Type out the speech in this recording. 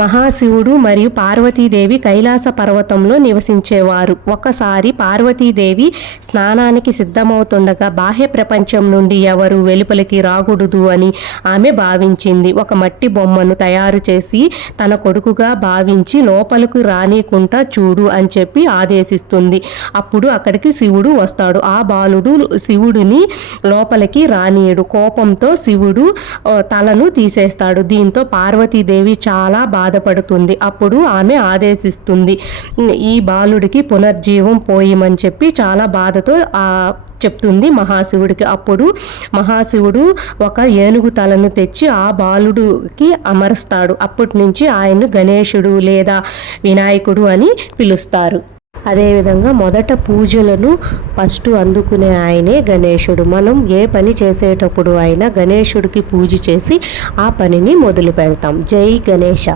మహాశివుడు మరియు పార్వతీదేవి కైలాస పర్వతంలో నివసించేవారు. ఒకసారి పార్వతీదేవి స్నానానికి సిద్ధమవుతుండగా బాహ్య ప్రపంచం నుండి ఎవరు వెలుపలికి రాకూడదు అని ఆమె భావించింది. ఒక మట్టి బొమ్మను తయారు చేసి తన కొడుకుగా భావించి లోపలకు రానికుంటా చూడు అని చెప్పి ఆదేశిస్తుంది. అప్పుడు అక్కడికి శివుడు వస్తాడు. ఆ బాలుడు శివుడిని లోపలికి రానీయడు. కోపంతో శివుడు తలను తీసేస్తాడు. దీంతో పార్వతీదేవి చాలా బాధపడుతుంది. అప్పుడు ఆమె ఆదేశిస్తుంది, ఈ బాలుడికి పునర్జీవం పోయమని చెప్పి చాలా బాధతో చెప్తుంది మహాశివుడికి. అప్పుడు మహాశివుడు ఒక ఏనుగు తలను తెచ్చి ఆ బాలుడికి అమరుస్తాడు. అప్పటి నుంచి ఆయన్ను గణేశుడు లేదా వినాయకుడు అని పిలుస్తారు. అదేవిధంగా మొదట పూజలను ఫస్ట్ అందుకునే ఆయనే గణేశుడు. మనం ఏ పని చేసేటప్పుడు అయినా గణేశుడికి పూజ చేసి ఆ పనిని మొదలు పెడతాం. జై గణేశ.